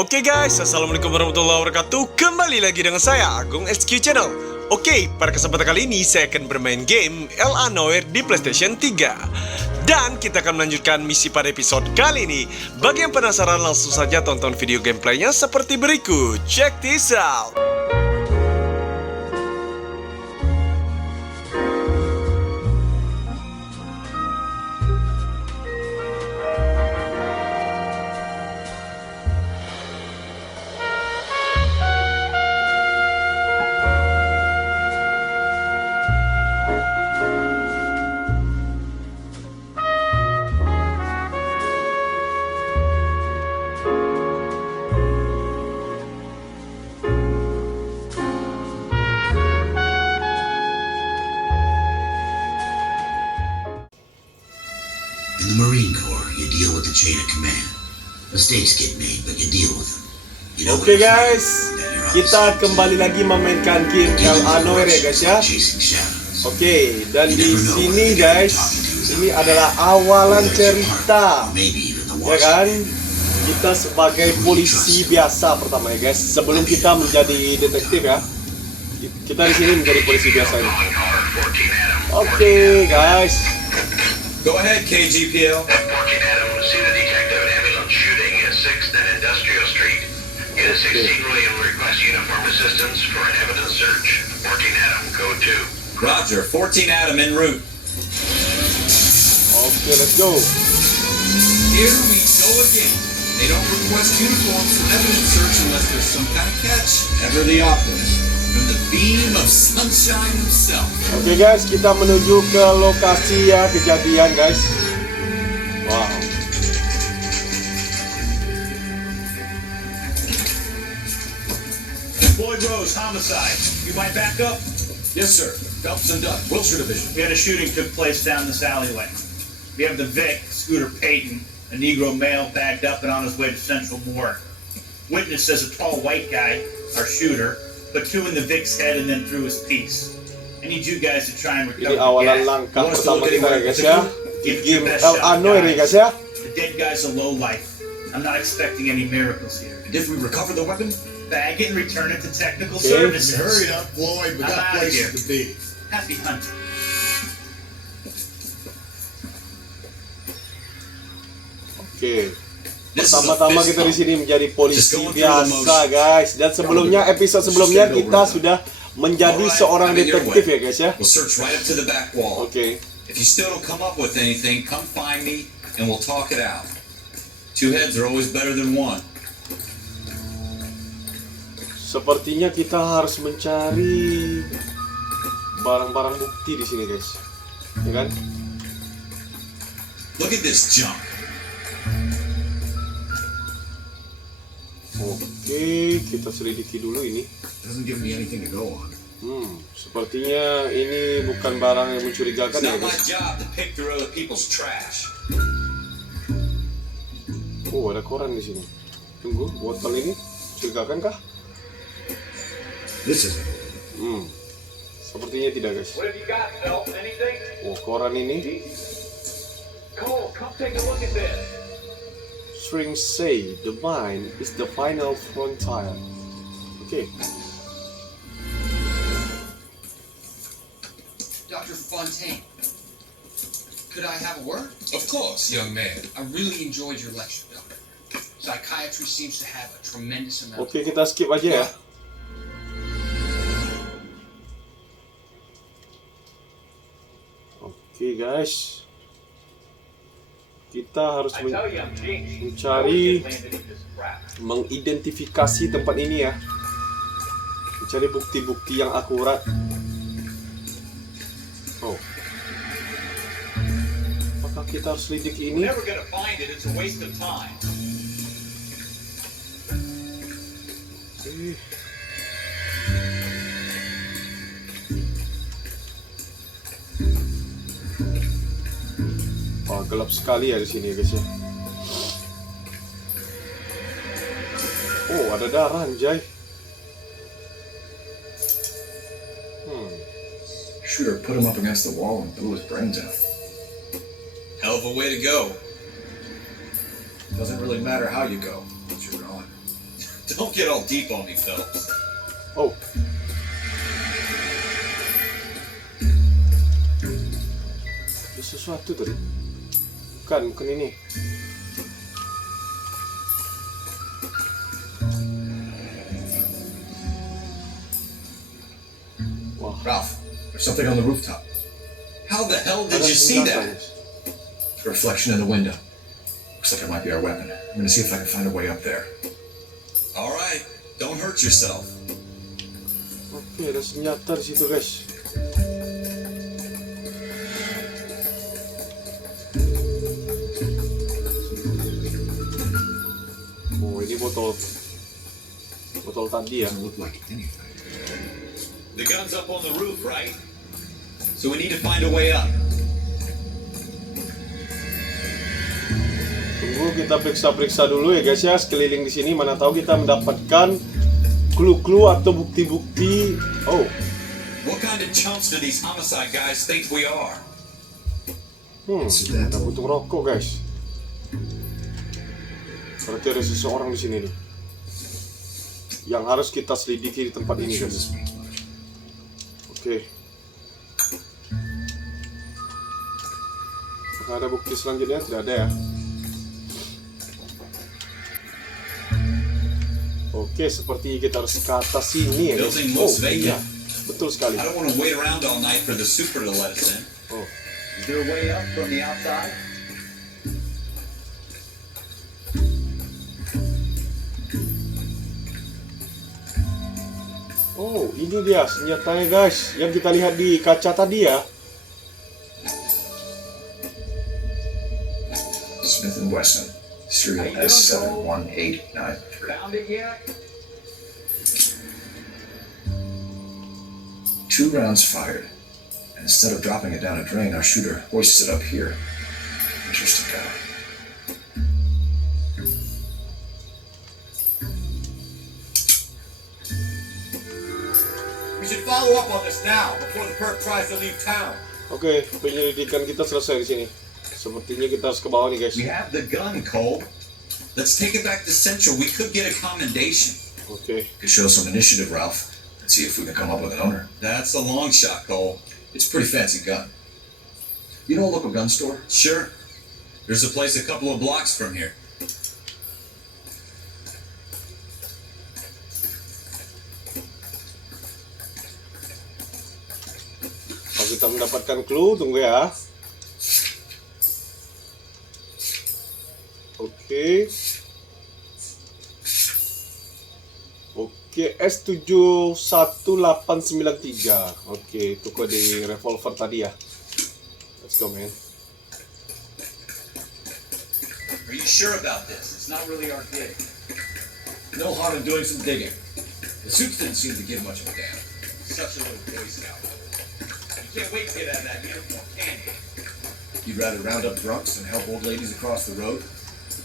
Oke guys, assalamualaikum warahmatullahi wabarakatuh. Kembali lagi dengan saya, Agung SQ Channel. Oke, pada kesempatan kali ini saya akan bermain game L.A. Noire di PlayStation 3. Dan kita akan melanjutkan misi pada episode kali ini. Bagi yang penasaran, langsung saja tonton video gameplaynya seperti berikut. Check this out. In the Marine Corps, you deal with the chain of command. Mistakes get made, but you deal with them. You know Oke guys, kita kembali lagi memainkan game L.A. Noire ya guys ya. Oke, dan di sini guys, ini adalah awalan cerita, ya kan? Kita sebagai polisi biasa pertama ya guys. Sebelum kita menjadi detektif ya, kita di sini menjadi polisi biasa ini. Oke guys. Go ahead, KGPL. Working Adam, see the detective and ambulance shooting at 6th and Industrial Street. Unit 16 William requests uniform assistance for an evidence search. Working Adam, code 2. Roger, 14 Adam en route. Okay, let's go. Here we go again. They don't request uniforms for evidence search unless there's some kind of catch. Ever the optimist. From the beam of sunshine himself. Oke guys, kita menuju ke lokasi ya kejadian guys. Wow. Floyd Rose, homicide. You might back up? Yes, sir. Phelps and Dunn, Wilshire Division. We had a shooting took place down this alleyway. We have the Vic, Scooter Payton, a Negro male bagged up and on his way to Central Morgue. Witness says a tall white guy, our shooter, put two in the Vic's head and then threw his piece. I need you guys to try and recover Ini the awalan gas. langkah pertama kita ya guys ya. Di game L.A. Noire guys ya. The dead guy's a low life. I'm not expecting any miracles here. And if we recover the weapon? Bag it and return it to technical Okay. services. Hurry up, Floyd. We I'm got outta places here. to be. Happy hunting. Oke. Pertama-tama kita di sini menjadi polisi biasa guys. Dan episode sebelumnya kita sudah menjadi seorang detektif ya guys ya. We'll search right up to the back wall. Oke. If you still don't come up with anything, come find me and we'll talk it out. Two heads are always better than one. Sepertinya kita harus mencari barang-barang bukti di sini guys. Ya kan? Look at this junk. Oke, kita selidiki dulu ini. Doesn't give me anything to go on. Sepertinya ini bukan barang yang mencurigakan It's ya not my guys. job to pick through other people's trash. Oh, ada koran di sini. Tunggu, botol ini mencurigakan kah? This isn't. Sepertinya tidak guys. What have you got, Phelps? Anything? Oh, koran ini. Cole, come take a look at this. Strings say the mind is the final frontier. Oke. Dr. Fontaine, could I have a word? Of course, young man. I really enjoyed your lecture, Doctor. Psychiatry seems to have a tremendous amount Oke, kita skip aja ya. Oke guys, kita harus mencari, mengidentifikasi tempat ini ya, mencari bukti-bukti yang akurat. Oh, apakah kita harus lidik ini? Never gonna find it. It's a waste of time. Wah, gelap sekali ya di sini guys ya. Oh, ada darah anjay. Shooter put him up against the wall and blew his brains out. Hell of a way to go. Doesn't really matter how you go, once you're gone. Don't get all deep on me, Phelps. Oh. Ada sesuatu tadi. Bukan ini. Wah. Ralph, there's something on the rooftop. How the hell did you see that? The reflection in the window. Looks like it might be our weapon. I'm gonna see if I can find a way up there. All right, don't hurt yourself. Oke, ada senjata di situ, guys. Oh, ini botol tadi ya. Doesn't look like anything. The gun's up on the roof, right? So we need to find a way up. Tunggu, kita periksa dulu ya guys ya, sekeliling di sini, mana tahu kita mendapatkan clue atau bukti-bukti. Oh. What kind of chumps do these homicide guys think we are? Kita butuh rokok guys. Berarti ada seseorang di sini nih yang harus kita selidiki di tempat ini guys. Oke. Apakah ada bukti selanjutnya? Tidak ada ya. Oke, seperti kita harus ke atas sini ya. Building looks vacant. Iya, betul sekali. I don't want to wait around all night for the super to let us in. Oh, Is there a way up from the outside? oh, ini dia senjatanya guys, yang kita lihat di kaca tadi ya. Smith & Wesson, serial S71893. Found it yet? 2 rounds fired, and instead of dropping it down a drain, our shooter hoists it up here. Interesting guy. We should follow up on this now before the perp tries to leave town. Oke, penyelidikan kita selesai di sini. Sepertinya kita harus ke bawah nih guys. We have the gun, Cole. Let's take it back to Central. We could get a commendation. Oke. Could show some initiative, Ralph, and see if we can come up with an owner. That's a long shot, Cole. It's a pretty fancy gun. You know a local gun store? Sure. There's a place a couple of blocks from here. Kalau kita mendapatkan clue, tunggu ya. Oke. Oke, S71893. Oke, itu kode revolver tadi ya. Let's go, man. Are you sure about this? It's not really our gig. No harm in doing some digging. The suits didn't seem to give much of a damn. Such a little Boy Scout. You can't wait to get out of that uniform, can you? You'd rather round up drunks than help old ladies across the road?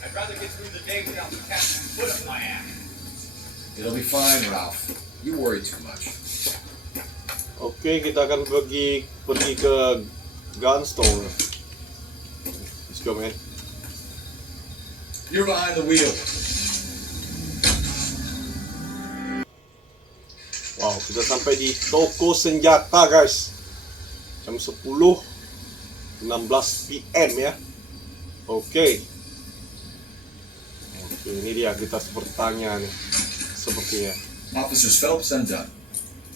I'd rather get through the day without the captain foot up my ass. It'll be fine, Ralph. You worry too much. Oke, kita akan pergi ke gun store. Let's go, man. You're behind the wheel. Wow, kita sampai di toko senjata, guys. Jam 10.16 PM ya. Oke, ini dia, kita harus bertanya nih. Sepertinya. Officers Phelps and Dunn.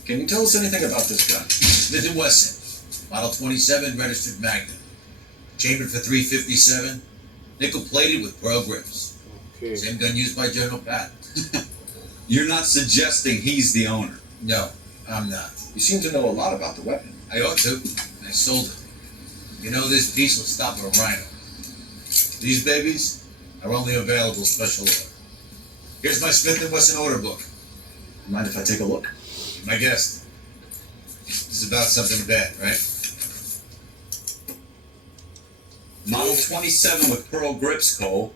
Can you tell us anything about this gun? Smith & Wesson, model 27, registered Magnum. Chambered for .357, nickel-plated with pearl grips. Oke. Same gun used by General Patton. You're not suggesting he's the owner? No, I'm not. You seem to know a lot about the weapon. I ought to. I sold it. You know, this piece will stop a rhino. These babies are only available special order. Here's my Smith & Wesson order book. Mind if I take a look? My guest. This is about something bad, right? Model 27 with pearl grips, Cole.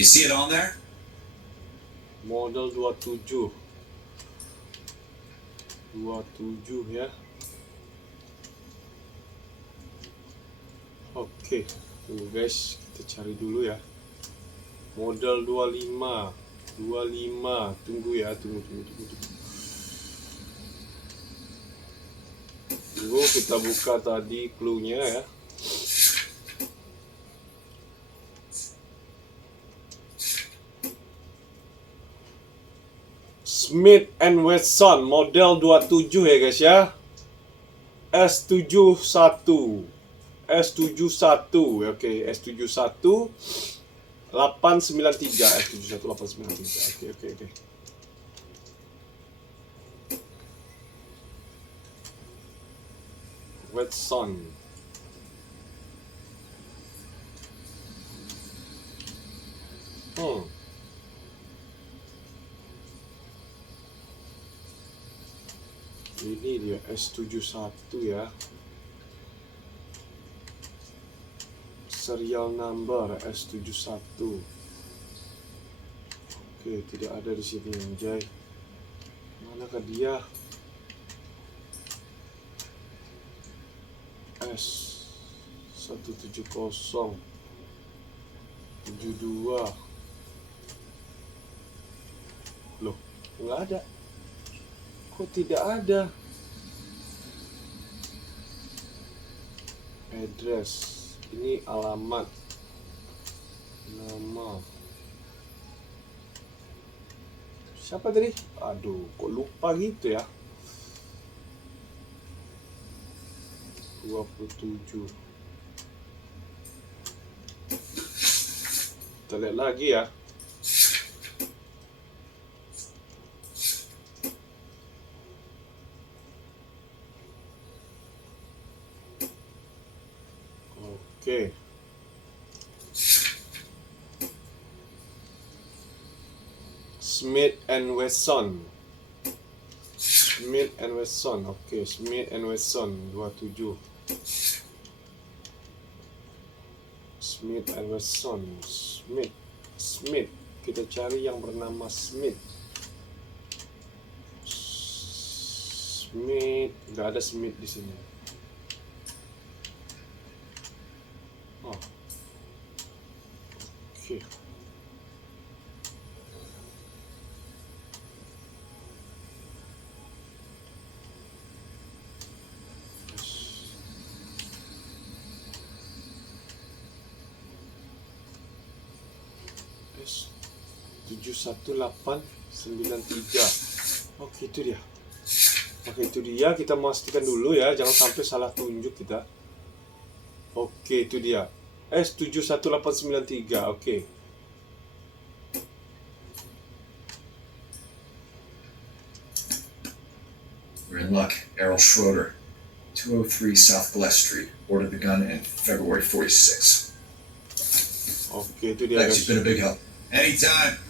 You see it on there? Model 27 ya. Oke, tunggu guys, kita cari dulu ya. Model 25. 25. Tunggu ya, tunggu. Tunggu, kita buka tadi clue-nya ya. Smith and Wesson model 27 ya guys ya. S71. Oke, S71 893. S71 893. Oke. Wesson. Ini dia S71 ya. Serial number S71. Oke, tidak ada di sini anjay. Manakah dia? S170 72. Loh, nggak ada. Kok tidak ada? Address. Ini alamat. Nama. Siapa tadi? Aduh, kok lupa gitu ya. 27. Kita lihat lagi ya. Oke. Smith and Wesson. Oke, Smith and Wesson 27. Smith and Wesson. Smith. Kita cari yang bernama Smith. Nggak ada Smith di sini. Oh. Oke. S71893. Oke, itu dia. Oke, itu dia. Kita pastikan dulu ya, jangan sampai salah tunjuk kita. Oke, itu dia. S71893. Oke. We're in luck. Errol Schroeder, 203 South Glass Street. Ordered the gun in February 46. Oke, itu dia. Thanks, you've been a big help. Anytime.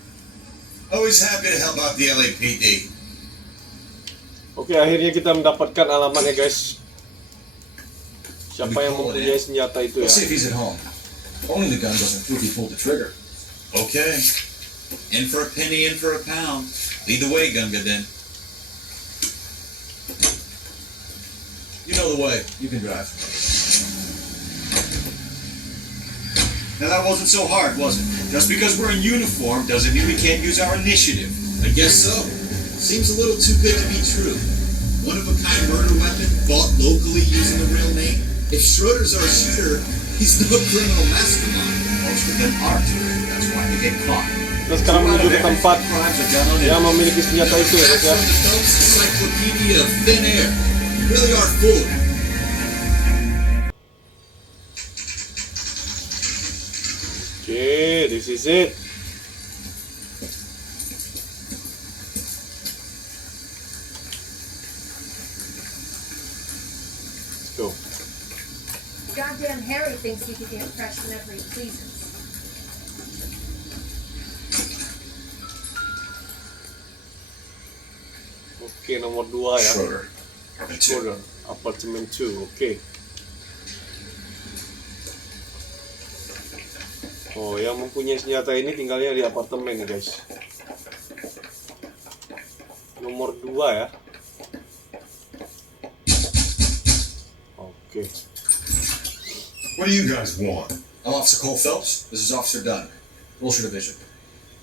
Always happy to help out the LAPD. Oke, akhirnya kita mendapatkan alamatnya guys. Siapa yang mempunyai senjata itu ya? Let's see if he's at home. Owning the gun doesn't prove he pulled the trigger. Okay. In for a penny, in for a pound. Lead the way, Gunga, then. You know the way. You can drive. Now that wasn't so hard, was it? Just because we're in uniform doesn't mean we can't use our initiative. I guess so. Seems a little too good to be true. One-of-a-kind murder weapon bought locally using the real name. If Schroeder's our shooter, he's no criminal mastermind. Most of them aren't. That's why they get caught. Kita sekarang menuju ke tempat yang memiliki senjata itu ya guys ya. From the Phelps Encyclopedia of Thin Air. You really are full of it. Okay, this is it. Let's go. Goddamn Harry thinks he can get fresh whenever he pleases. Oke, nomor 2 ya. Schroeder. Schroeder, apartemen 2. Oke. Oh, yang mempunyai senjata ini tinggalnya di apartemen nih guys. Nomor 2 ya. Oke. What do you guys want? I'm Officer Cole Phelps. This is Officer Dunn. Wilshire Division.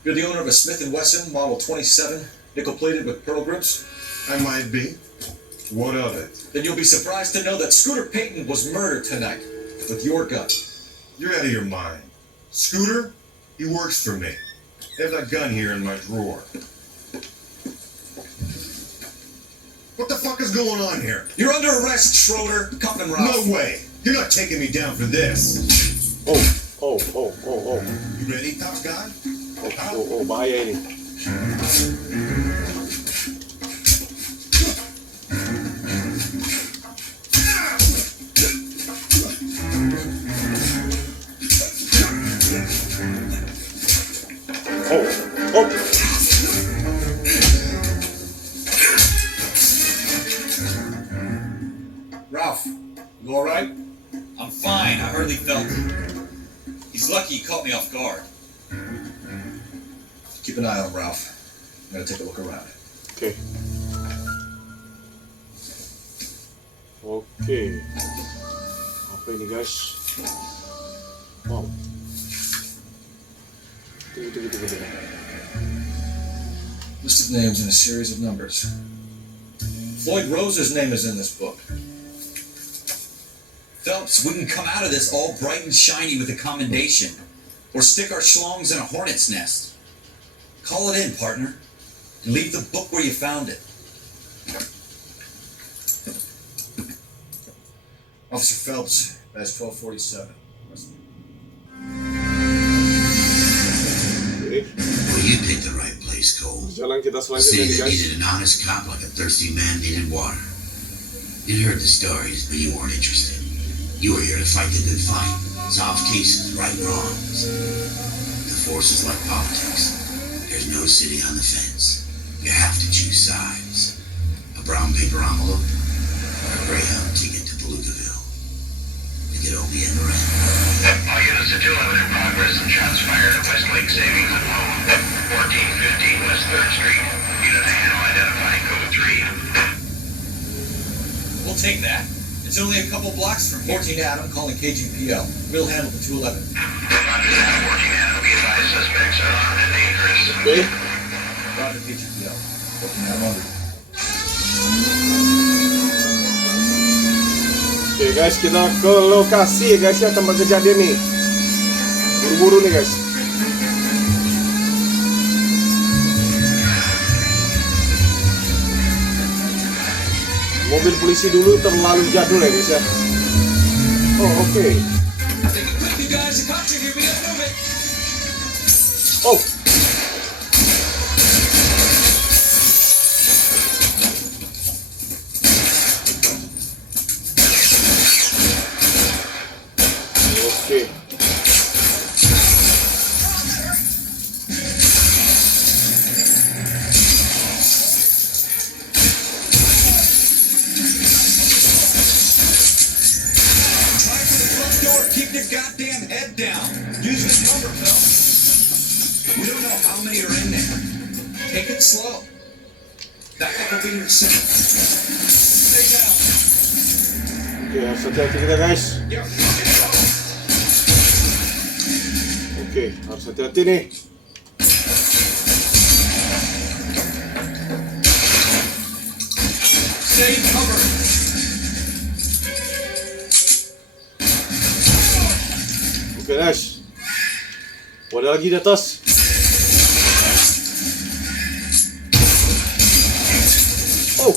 You're the owner of a Smith & Wesson Model 27, nickel-plated with pearl grips? I might be. What of it? Then you'll be surprised to know that Scooter Payton was murdered tonight with your gun. You're out of your mind. Scooter? He works for me. I have that gun here in my drawer. What the fuck is going on here? You're under arrest, Schroeder. Cuff and Ralph. No way! You're not taking me down for this. Oh, oh, oh, oh, oh. You ready, top guy? Oh, bahaya ini. Oh, oh. Ralph, you all right? I'm fine. I hardly felt it. He's lucky he caught me off guard. Keep an eye on Ralph. I'm gonna take a look around. Okay. Okay. Apa ini guys? Wow. Tunggu. List of names and a series of numbers. Floyd Rose's name is in this book. Phelps wouldn't come out of this all bright and shiny with a commendation, or stick our schlongs in a hornet's nest. Call it in, partner, and leave the book where you found it. Officer Phelps, that's 1247. Okay. Well, you picked the right place, Cole. Jalan kita A selanjutnya city nih that guys. needed an honest cop like a thirsty man needed water. You'd heard the stories, but you weren't interested. You were here to fight the good fight, solve cases, right wrongs. The force is like politics. There's no sitting on the fence. You have to choose sides. A brown paper envelope or a Greyhound ticket to Palookaville. It could only end red. All units to 211 in progress and shots fired at Westlake Savings and Loan, 1415 West 3rd Street. Unit to handle identifying code 3. We'll take that. It's only a couple blocks from here. 14 Adam calling KGPL. We'll handle the 211. Roger that, 14 Adam. Be advised suspects are armed and dangerous. Okay. Roger KGPL. 14 Adam under. Okay guys, kita ke lokasi guys ya, tempat kejadian nih. Buru-buru nih guys. Mobil polisi dulu terlalu jadul ya guys ya. Oh oke. Oh. Oke. Keep your goddamn head down. Use this number, Phelps. We don't know how many are in there. Take it slow. Back up over here soon. Stay down. Oke, harus hati-hati kita guys. You're fucking slow. Oke, harus hati-hati nih. Stay covered. Oke guys. Ada lagi di atas. Oh.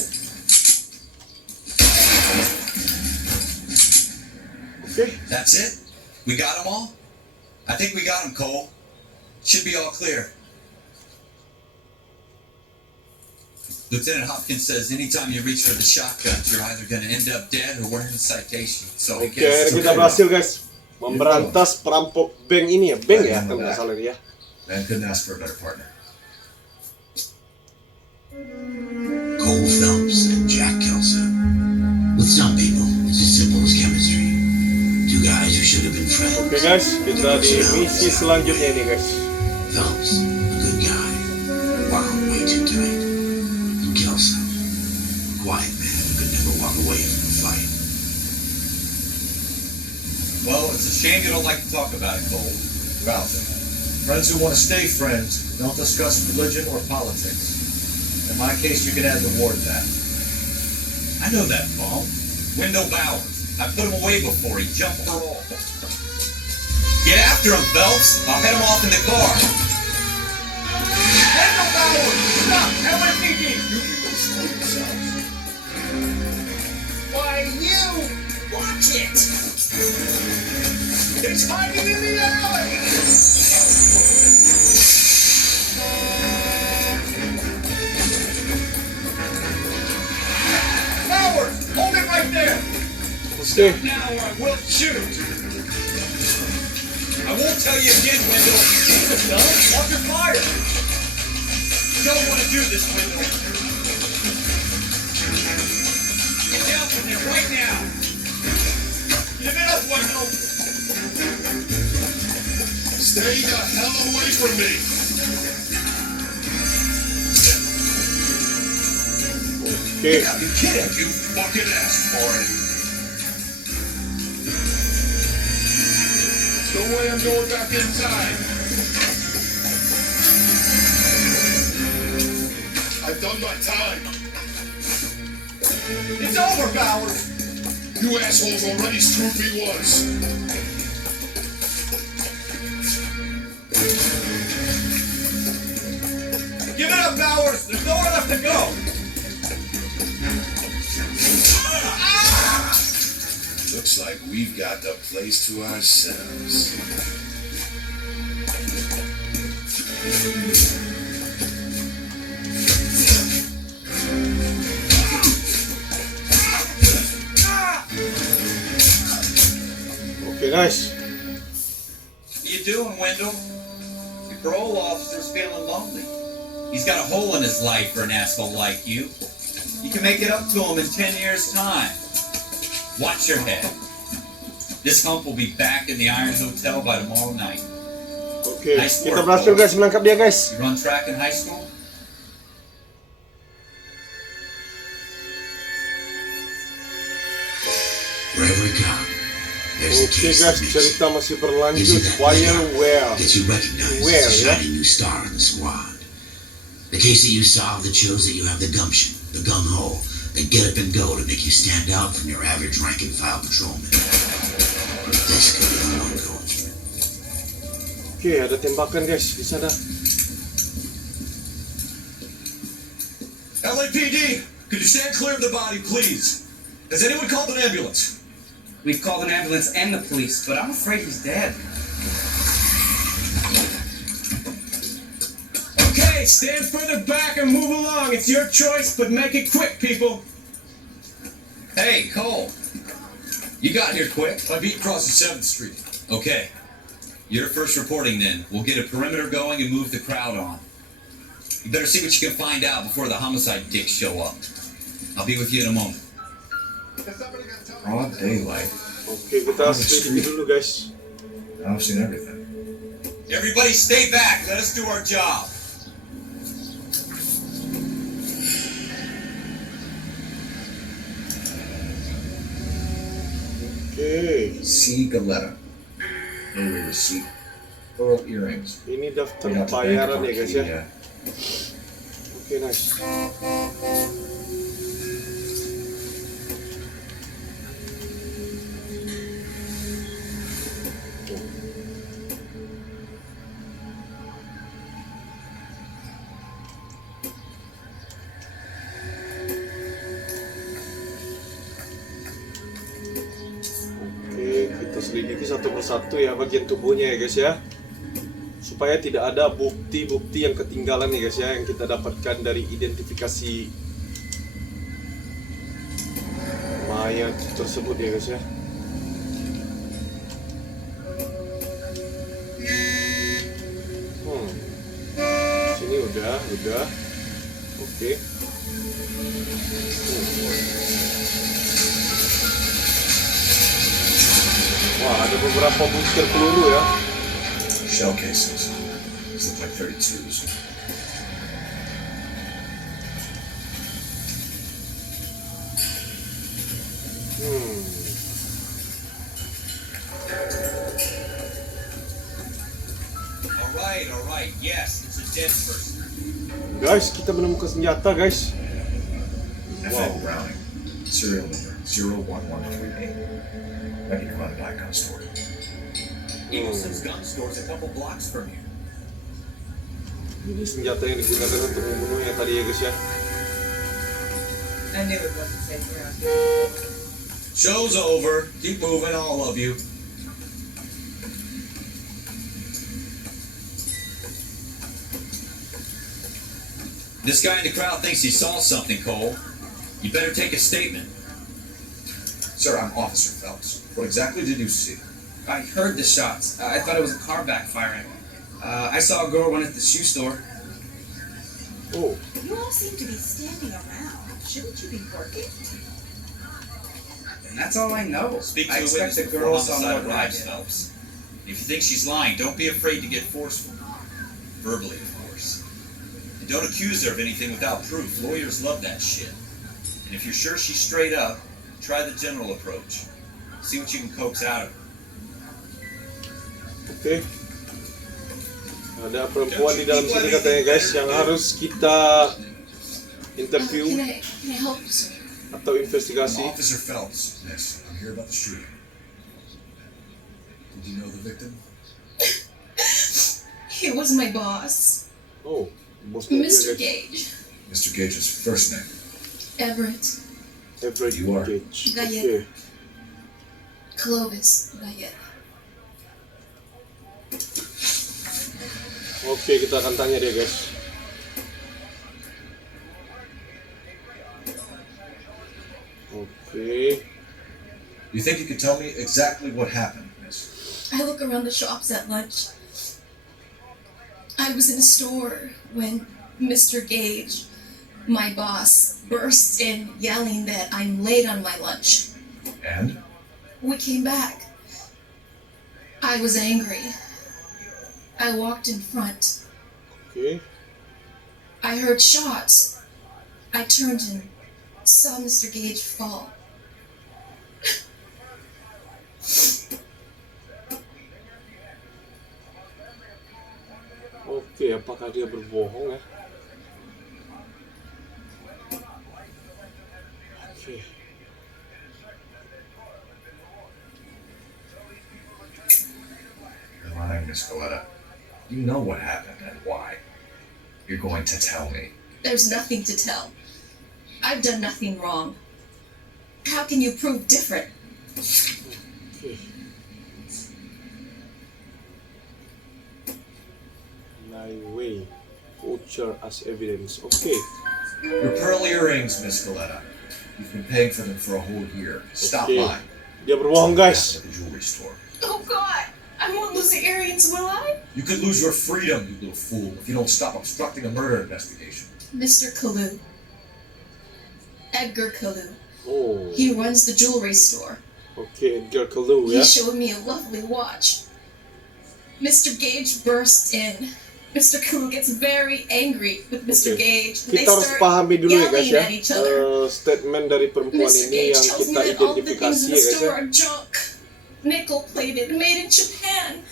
Okay. That's it? We got them all? I think we got them, Cole. Should be all clear. Lieutenant Hopkins says anytime you reach for the shotgun, you're either going to end up dead or wearing a citation. So I Oke, guess kita berhasil guys memberantas perampok bank ini ya, bank ya kalau nggak salah ya. Man couldn't ask for a better partner. Cole Phelps and Jack Kelso. With some people, it's as simple as chemistry. Two guys who should have been friends. Oke guys, kita di misi selanjutnya ini guys. Phelps, a good guy, wound way too tight. And Kelso, a quiet man who could never walk away from a fight. Well, it's a shame you don't like to talk about it, Cole. Ralph, Friends who want to stay friends don't discuss religion or politics. In my case, you can add the war to that. I know that bum. Wendell Bowers. I put him away before he jumped parole. Get after him, Phelps. I'll head him off in the car. Wendell Bowers! Stop! LAPD! You people slow yourselves. Why, you! Watch it! It's hiding in the alley! Hold it right there! Okay. Now or I will shoot! I won't tell you again, Wendell. No, watch your fire! Don't want to do this, Wendell. Get down from there right now! Give it up, Wendell! Stay the hell away from me! Okay. You gotta be kidding! You fucking asked for it! No way I'm going back inside! I've done my time! It's over, Bowers! You assholes already screwed me once! Give it up, Bowers! There's nowhere left to go! Looks like we've got the place to ourselves. Okay, nice. What you doing, Wendell? Your parole officer's feeling lonely. He's got a hole in his life for an asshole like you. You can make it up to him in 10 years' time. Watch your head. This hump will be back in the Irons Hotel by tomorrow night. Okay, Nice kita work, berhasil folks. guys menangkap dia guys. You run track in high school? Wherever it comes, there's a Okay case guys, that makes cerita masih gives you berlanjut. that Wire leg up, where? gets you recognized Where, as a yeah? shining new star in the squad. The case that you solved that shows that you have the gumption, the gung-ho, the get up and go to make you stand out from your average rank and file patrolman. This could be the one going. Okay, ada tembakan guys di sana. LAPD, could you stand clear of the body, please? Has anyone called an ambulance? We've called an ambulance and the police, but I'm afraid he's dead. Okay, stand further back and move along. It's your choice, but make it quick, people. Hey, Cole. You got here quick. I beat across the 7th Street. Okay. You're first reporting then. We'll get a perimeter going and move the crowd on. You better see what you can find out before the homicide dicks show up. I'll be with you in a moment. Broad daylight. Okay, kita selidiki dulu guys. I've seen everything. Everybody stay back. Let us do our job. Okay, C. Galetta. No receipt. Pearl earrings. ini daftar We got the bayaran bank ya guys key, ya. Okay, nice. Oke, kita selidiki satu persatu ya bagian tubuhnya ya guys ya, supaya tidak ada bukti-bukti yang ketinggalan nih guys ya, yang kita dapatkan dari identifikasi mayat tersebut ya guys ya. Sini udah, oke. Wah, ada beberapa butir peluru ya. Shell cases. These look like 32s. All right. Yes, it's a dead person. Guys, kita menemukan senjata, guys. F.N. Browning, serial number 01138. Ready to run a gun store. Eagleton's gun store's a couple blocks from here. Ini senjata yang digunakan untuk membunuhnya tadi ya, guys ya. I knew it wasn't safe around here. Show's over. Keep moving, all of you. This guy in the crowd thinks he saw something, Cole. You better take a statement. Sir, I'm Officer Phelps. What exactly did you see? I heard the shots. I thought it was a car backfiring. I saw a girl run at the shoe store. Oh, You all seem to be standing around. Shouldn't you be working? And that's all I know. Speak I to a expect witness the before girl saw homicide more than I arrives, did. Phelps. If you think she's lying, don't be afraid to get forceful. Verbally, of course. And don't accuse her of anything without proof. Lawyers love that shit. And if you're sure she's straight up, try the general approach. See what you can coax out of her. oke. Ada perempuan di dalam sini katanya, guys, yang harus kita interview Can I help you, sir? atau I'm investigasi. Officer Phelps, miss. I'm here about the shooting. Did you know the victim? He was my boss, Oh, bosnya dia, Mr. guys. Gage. Mr. Gage's first name. Everett. Everett You are? Gage. Gayet. Oke. Clovis Gayet. Oke, kita akan tanya dia, guys. Oke. You think you could tell me exactly what happened, miss? I look around the shops at lunch. I was in a store when Mr. Gage, my boss, burst in yelling that I'm late on my lunch. And? We came back. I was angry. I walked in front. Oke. I heard shots. I turned and saw Mr. Gage fall. Oke, apakah dia berbohong ya? Oke. You're lying, Miss Coletta. You know what happened and why. You're going to tell me. There's nothing to tell. I've done nothing wrong. How can you prove different? Oke. Way. Voucher as evidence. Oke. Your pearl earrings, Miss Coletta. You've been paying for them for a whole year. Stop Oke. lying. Dia berbohong, guys. At the jewelry store. Oh God! I won't lose the earrings, will I? You could lose your freedom, you little fool, if you don't stop obstructing a murder investigation. Mr. Kalu. Edgar Kalu. Oh. He runs the jewelry store. Oke, Edgar Kalu He ya. showed me a lovely watch. Mr. Gage burst in. Mr. Kalu gets very angry with Mr. Oke. Gage. They Kita harus start pahami dulu ya, guys yelling ya. at each other. Statement dari perempuan Mr. ini Gage yang tells me kita that all the things identifikasi in ya, the guys ya. store are junk, nickel-plated, made in Japan,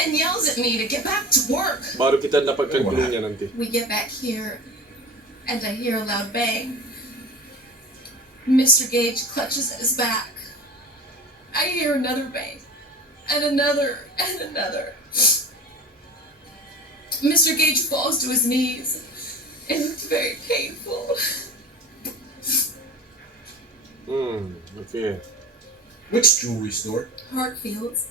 and yells at me to get back to work. Baru kita dapatkan Oh, clue-nya nanti. We get back here, and I hear a loud bang. Mr. Gage clutches at his back. I hear another bang, and another, and another. Mr. Gage falls to his knees, and it's very painful. Oke. Which jewelry store? Hartfield's.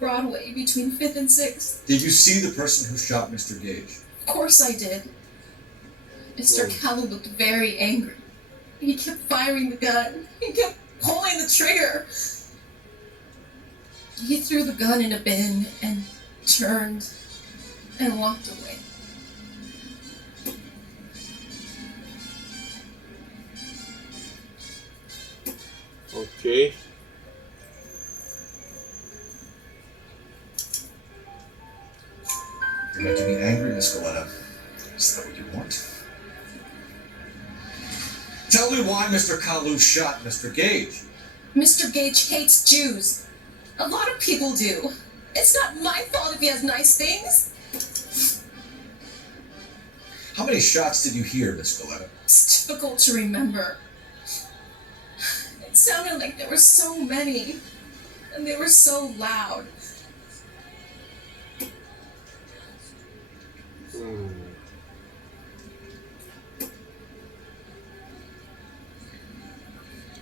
Broadway, between 5th and 6th. Did you see the person who shot Mr. Gage? Of course I did. Mr. Kalu looked very angry. He kept firing the gun. He kept pulling the trigger. He threw the gun in a bin and turned and walked away. Oke. You're making me angry, Miss Coletta. Is that what you want? Tell me why Mr. Kalu shot Mr. Gage. Mr. Gage hates Jews. A lot of people do. It's not my fault if he has nice things. How many shots did you hear, Miss Galetta? It's difficult to remember. It sounded like there were so many, and they were so loud.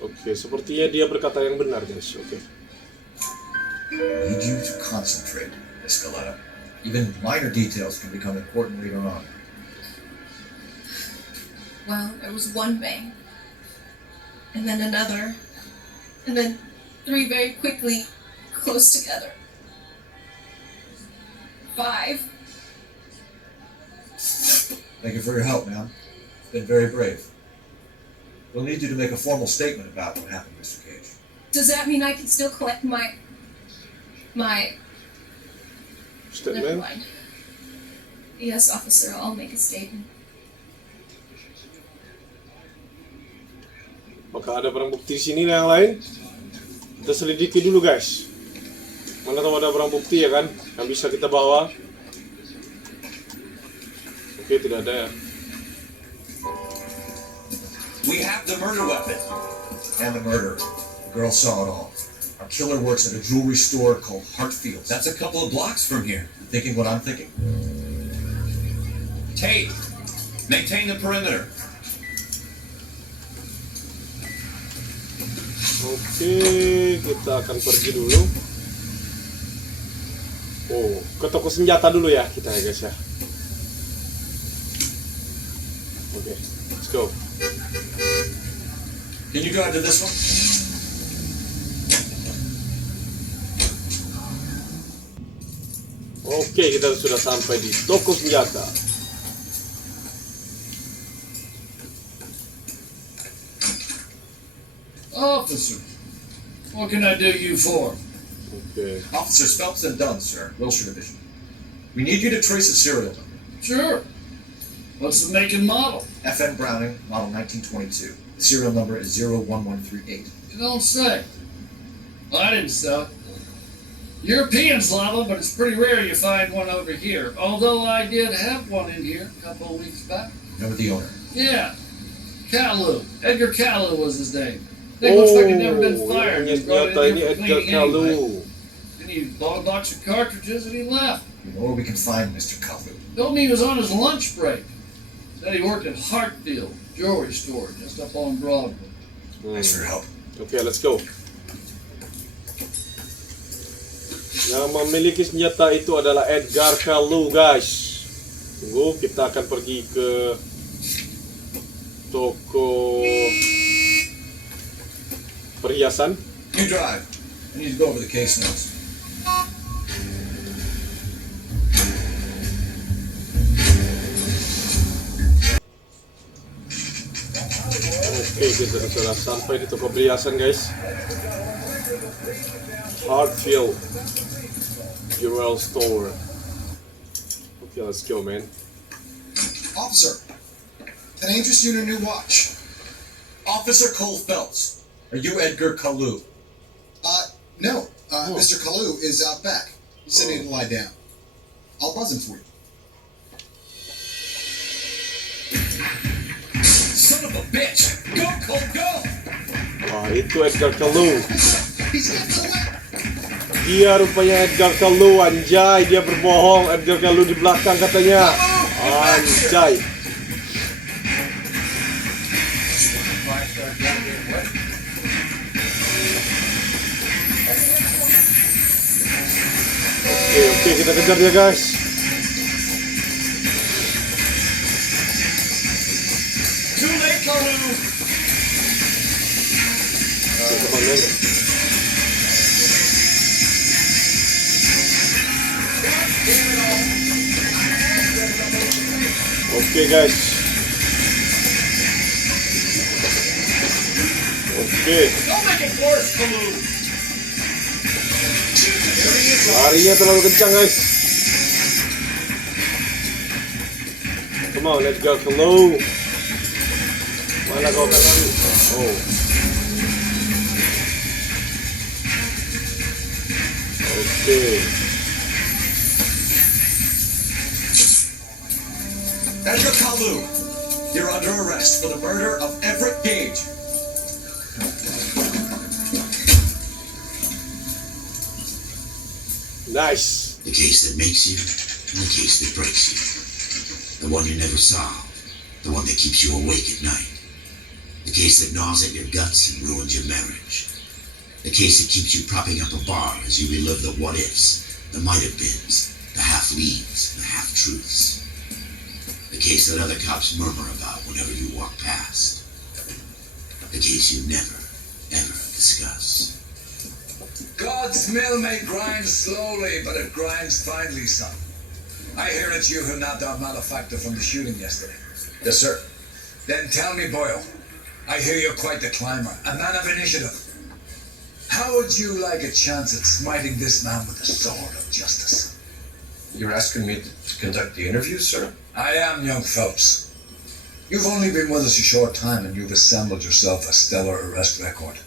Oke, sepertinya dia berkata yang benar, guys. Oke. I need you to concentrate, Miss Galetta. Even minor details can become important later on. Well, there was one bang, and then another, and then three very quickly, close together. 5. Thank you for your help, ma'am. You've been very brave. We'll need you to make a formal statement about what happened, Mr. Cage. Does that mean I can still collect my... Never Statement. mind. Yes, officer, I'll make a statement. Apakah ada barang bukti di sini yang lain? Kita selidiki dulu, guys. Mana tahu ada barang bukti ya kan, yang bisa kita bawa. Oke, tidak ada ya. We have the murder weapon. And the murder. The girl saw it all. Our killer works at a jewelry store called Hartfield's. That's a couple of blocks from here. You thinking what I'm thinking? Tate, maintain the perimeter. Oke, kita akan pergi dulu. Oh, ke toko senjata dulu ya kita ya guys ya. Oke, let's go. Can you go into this one? Oke, kita sudah sampai di toko senjata. Officer, what can I do you for? Oke. Officers Phelps and Dunn, sir, Wilshire Division. We need you to trace a serial number. Sure. What's the make and model? FN Browning, model 1922. The serial number is 01138. You don't say. Well, I didn't sell it. Europeans love them, but it's pretty rare you find one over here. Although I did have one in here a couple of weeks back. Remember the owner? Yeah. Kalu. Edgar Kalu was his name. Thing looks like he'd never been fired. Just brought it in here for cleaning anyway. And he bought a box of cartridges and he left. We know where we can find Mr. Kalu. Told me he was on his lunch break. Said he worked at Hartfield jewelry store just up on Broadway. Thanks for your help. Oke, let's go. Yang memiliki senjata itu adalah Edgar Kalu, guys. Tunggu, kita akan pergi ke toko perhiasan. You drive. I need to go over the case notes. Oke, kita sudah sampai di toko perhiasan, guys. Hartfield Jewel Store. Okay, let's go, man. Officer, can I interest you in a new watch? Officer Cole Phelps. Are you Edgar Kalu? No. Mr. Kalu is out back. He said he didn't lie down. I'll buzz him for you. Son of a bitch! Go, Cole, go! Wah, itu Edgar Kalu. He's got the weapon. Dia rupanya Edgar Kalu, anjay. Dia berbohong. Edgar Kalu di belakang katanya. Anjay. Oke, kita kejar dia, guys. Too late, Kalu! Oke, guys. Oke. Don't make it worse, Kalu! Larinya terlalu kencang, guys. Come on, let's go, Kalu. Mana kau kan lari? Oh. Oke. Kalu, you're under arrest for the murder of Everett Gage. Nice. The case that makes you and the case that breaks you. The one you never solve. The one that keeps you awake at night. The case that gnaws at your guts and ruins your marriage. The case that keeps you propping up a bar as you relive the what-ifs, the might-have-beens, the half-leads, the half-truths. The case that other cops murmur about whenever you walk past. The case you never, ever discuss. God's mill may grind slowly, but it grinds finely, son. I hear it's you who nabbed our malefactor from the shooting yesterday. Yes, sir. Then tell me, Boyle, I hear you're quite the climber, a man of initiative. How would you like a chance at smiting this man with the sword of justice? You're asking me to conduct the interview, sir? I am, young Phelps. You've only been with us a short time and you've assembled yourself a stellar arrest record.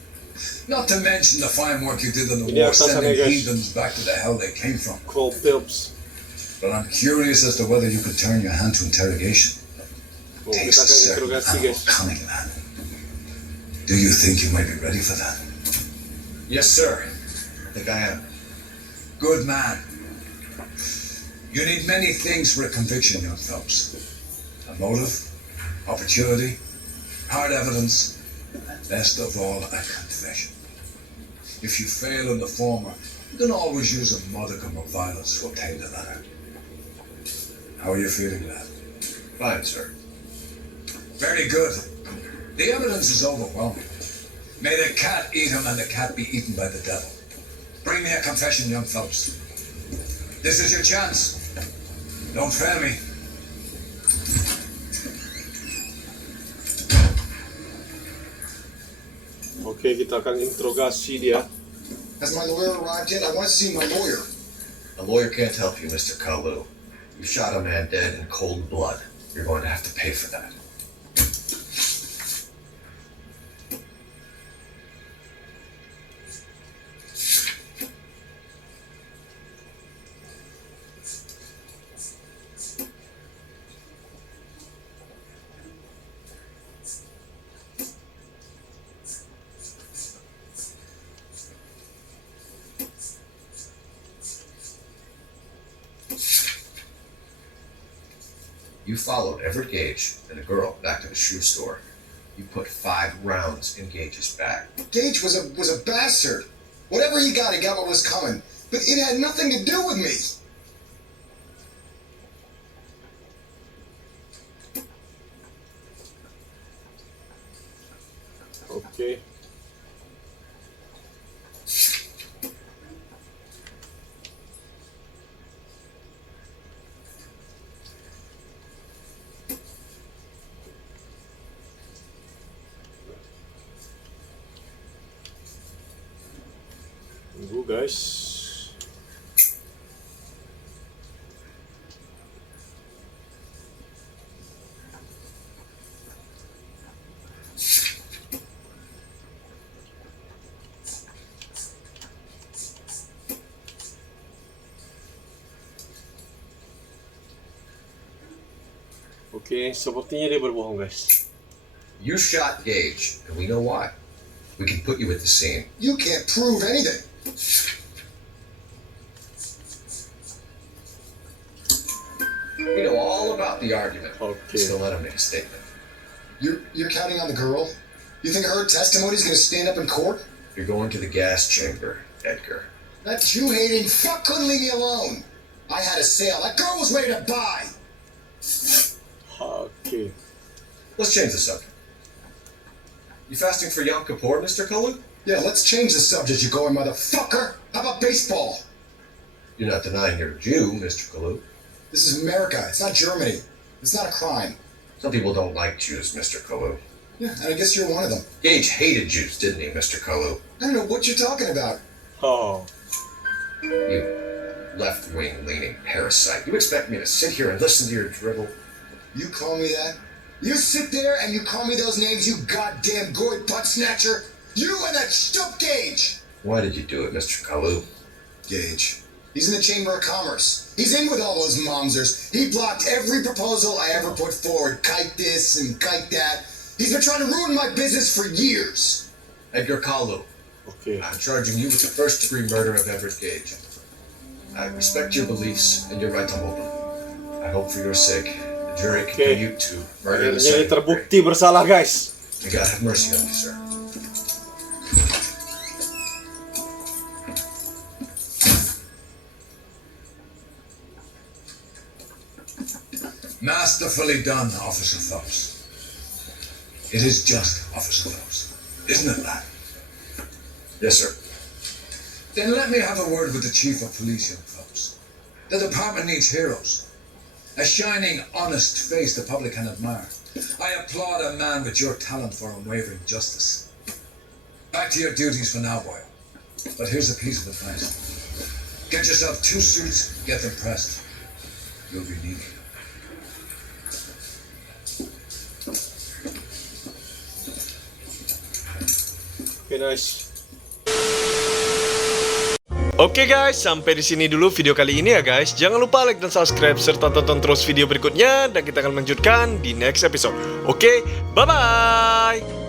Not to mention the fine work you did in the war, sending heathens back to the hell they came from. Cole Phelps. But I'm curious as to whether you could turn your hand to interrogation. Oh, Takes a certain animal cunning, man. Do you think you might be ready for that? Yes, sir. I think I am. Good man. You need many things for a conviction, young Phelps. A motive, opportunity, hard evidence, and best of all, a confession. If you fail in the former, you can always use a modicum of violence to obtain the latter. How are you feeling, lad? Fine, sir. Very good. The evidence is overwhelming. May the cat eat him and the cat be eaten by the devil. Bring me a confession, young Phelps. This is your chance. Don't fail me. Oke, kita akan interogasi dia. Has my lawyer arrived yet? I want to see my lawyer. A lawyer can't help you, Mr. Kalu. You shot a man dead in cold blood. You're going to have to pay for that. You followed Everett Gage and a girl back to the shoe store. You put 5 rounds in Gage's back. Gage was a bastard. Whatever he got what was coming. But it had nothing to do with me. Oke. Tunggu guys. Oke, sepertinya dia berbohong guys. You shot Gage, and we know why. We can put you at the scene. You can't prove anything. We know all about the argument. Okay. Still let him make a statement. You're counting on the girl? You think her testimony's gonna stand up in court? You're going to the gas chamber, Edgar. That Jew-hating fuck couldn't leave me alone. I had a sale. That girl was ready to buy. Okay. Let's change the subject. You fasting for Yom Kippur, Mr. Kalu? Yeah, let's change the subject, you going motherfucker. How about baseball? You're not denying you're a Jew, Mr. Kalu. This is America. It's not Germany. It's not a crime. Some people don't like Jews, Mr. Kalu. Yeah, and I guess you're one of them. Gage hated Jews, didn't he, Mr. Kalu? I don't know what you're talking about. Oh. You left-wing leaning parasite. You expect me to sit here and listen to your drivel? You call me that? You sit there and you call me those names, you goddamn goy butt snatcher? You and that stup Gage! Why did you do it, Mr. Kalu? Gage. He's in the Chamber of Commerce. He's in with all those momsers. He blocked every proposal I ever put forward. Kite this and kite that. He's been trying to ruin my business for years. Edgar Kalu. Okay. I'm charging you with the first-degree murder of Everett Gage. I respect your beliefs and your right to hold them. I hope for your sake the jury can commute to murder the Jadi second terbukti bersalah, guys. degree. May God have mercy on you, sir. Masterfully done, Officer Phelps. It is just, Officer Phelps. Isn't it, lad? Yes, sir. Then let me have a word with the Chief of Police, young Phelps. The department needs heroes. A shining, honest face the public can admire. I applaud a man with your talent for unwavering justice. Back to your duties for now, boy. But here's a piece of advice. Get yourself 2 suits, get them pressed. You'll be needed. Okay, nice. Oke guys, sampai di sini dulu video kali ini ya guys. Jangan lupa like dan subscribe serta tonton terus video berikutnya dan kita akan melanjutkan di next episode. Oke, bye bye.